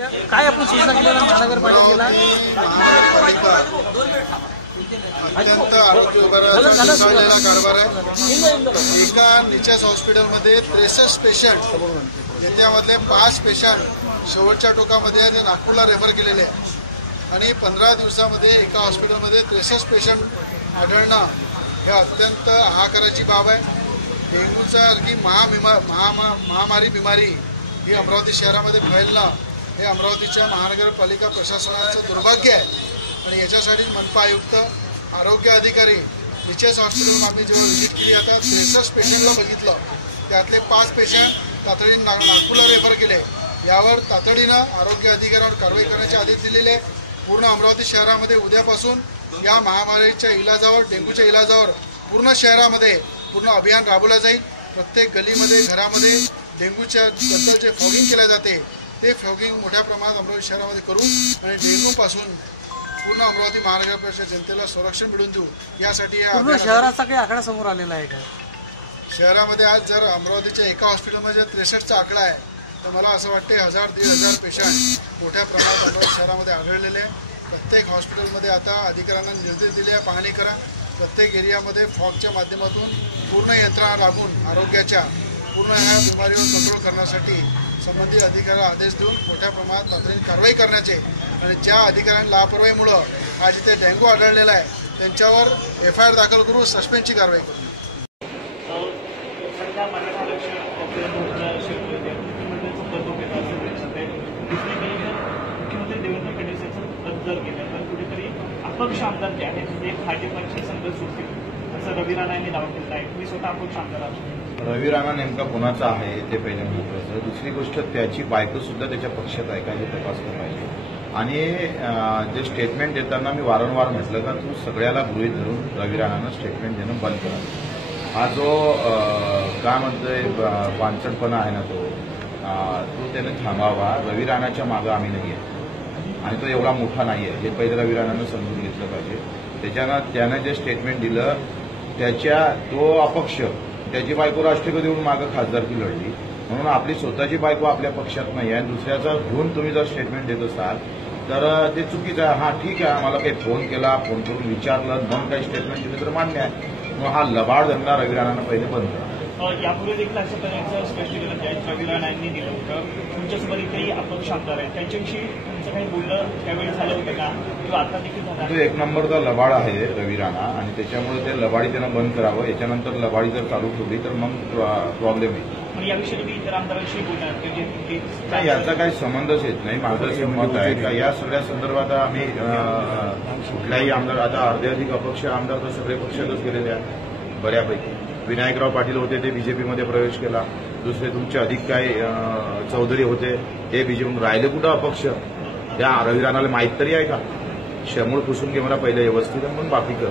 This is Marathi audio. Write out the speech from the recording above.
काय आपण सूचना केल्या महानगरपालिकेला? अत्यंत आरोग्यभरा मिसळलेला कारभार आहे। एका निचेस हॉस्पिटलमध्ये 63 पेशंट, याच्यामधले 5 पेशंट शेवटच्या टोकामध्ये आहे, नागपूरला रेफर केलेले आहे आणि 15 दिवसामध्ये एका हॉस्पिटलमध्ये 63 पेशंट आढळणं हे अत्यंत हाहाकाराची बाब आहे। डेंग्यूसारखी महामारी बिमारी ही अमरावती शहरामध्ये फैलणं हे अमरावतीच्या महानगरपालिका प्रशासनाचं दुर्भाग्य आहे आणि याच्यासाठी मनपा आयुक्त, आरोग्य अधिकारी, निचेस हॉस्पिटल आम्ही जेव्हा व्हिजिट केली, आता 63 पेशंटला बघितलं, त्यातले 5 पेशंट तातडीने नागपूरला रेफर केले। यावर तातडीनं आरोग्य अधिकाऱ्यांवर कारवाई करण्याचे आदेश दिलेले आहे। पूर्ण अमरावती शहरामध्ये उद्यापासून या महामारीच्या इलाजावर, डेंग्यूच्या इलाजावर पूर्ण शहरामध्ये पूर्ण अभियान राबवलं जाईल। प्रत्येक गलीमध्ये, घरामध्ये डेंग्यूच्या बद्दल जे फॉगिंग केले जाते ते फॉगिंग मोठ्या प्रमाणात अमरावती शहरामध्ये करू आणि डेंग्यूपासून पूर्ण अमरावती महानगरपालिकेच्या जनतेला संरक्षण मिळवून देऊ, यासाठी शहराचा काही आकडा समोर आलेला आहे का? शहरामध्ये आज जर अमरावतीच्या एका हॉस्पिटलमध्ये 63चा आकडा आहे, तर मला असं वाटते 1000-1500 पेशंट मोठ्या प्रमाणात अमरावती शहरामध्ये आढळलेले आहे। प्रत्येक हॉस्पिटलमध्ये आता अधिकाऱ्यांना निर्देश दिले आहे, पाहणी करा। प्रत्येक एरियामध्ये फॉगच्या माध्यमातून पूर्ण यंत्रणा राबवून आरोग्याच्या पूर्ण ह्या बिमारीवर कंट्रोल करण्यासाठी संबंधित अधिकाऱ्याला आदेश देऊन मोठ्या प्रमाणात तातडीने कारवाई करण्याचे आणि ज्या अधिकाऱ्यांनी लापरवाहीमुळं आज इथे डेंग्यू आढळलेला आहे त्यांच्यावर FIR दाखल करू, सस्पेंडची कारवाई करू। अपक्ष आमदार जे आहेत ते भाजपचे संघ सुटतील असं रवी राणा यांनी दावा केला आहे। मी स्वतः अपक्ष आमदार आहे। रवी राणा नेमका कोणाचा आहे ते पहिले महत्त्वाचं। दुसरी गोष्ट, त्याची बायको सुद्धा त्याच्या पक्षात आहे का हे तपासलं पाहिजे। आणि जे स्टेटमेंट देताना मी वारंवार म्हटलं का तू सगळ्याला गृहीत धरून रवी राणानं स्टेटमेंट देणं बंद करा। हा जो काय म्हणतोय वांचडपणा आहे ना तो त्याने थांबावा। रवी राणाच्या मागं आम्ही नाही आहे आणि तो एवढा मोठा नाही आहे हे पहिले रवी राणानं समजून घेतलं पाहिजे। त्यानं जे स्टेटमेंट दिलं तो अपक्ष, त्याची बायको राष्ट्रपती येऊन मागं खासदारकी लढली, म्हणून आपली स्वतःची बायको आपल्या पक्षात नाही आहे। दुसऱ्याचा घेऊन तुम्ही जर स्टेटमेंट देत असाल तर ते चुकीचं आहे। हां ठीक आहे, आम्हाला काही फोन केला, फोन करून विचारलं, मग काही स्टेटमेंट दिलं तर मान्य आहे। मग हा लबाड धंदा रवी राणानं पहिले बंद करा। यापूर्वी देखील अशा प्रकारचं स्पष्टीकरण रवी राणा यांनी दिलं होतं। तुमच्यासोबत काही अपक्ष आमदार आहेत, त्यांच्याविषयी तुमचं काही बोलणं त्यावेळी झालं होतं का किंवा आता देखील झालं? तो एक नंबरचा लबाड आहे रवी राणा आणि त्याच्यामुळे ते लबाडी त्यानं बंद करावं। याच्यानंतर लबाडी जर चालू ठेवली तर मग प्रॉब्लेम येईल। याविषयी तुम्ही इतर आमदारांशी बोलणार नाही, याचा काही संबंधच येत नाही। माझं असं मत आहे का या सगळ्या संदर्भात आम्ही कुठल्याही आमदार, आता अर्धे अधिक अपक्ष आमदार तर सगळे पक्षातच गेलेले आहेत बऱ्यापैकी। विनायकराव पाटील होते, ते बीजेपीमध्ये प्रवेश केला। दुसरे तुमचे अधिक काय चौधरी होते, ते बीजेपी राहिले कुठं अपक्ष? त्या रवी राणाला माहीत तरी आहे का? शमूळ पुसून घे मला पहिले व्यवस्थित, म्हणून बाकी कर।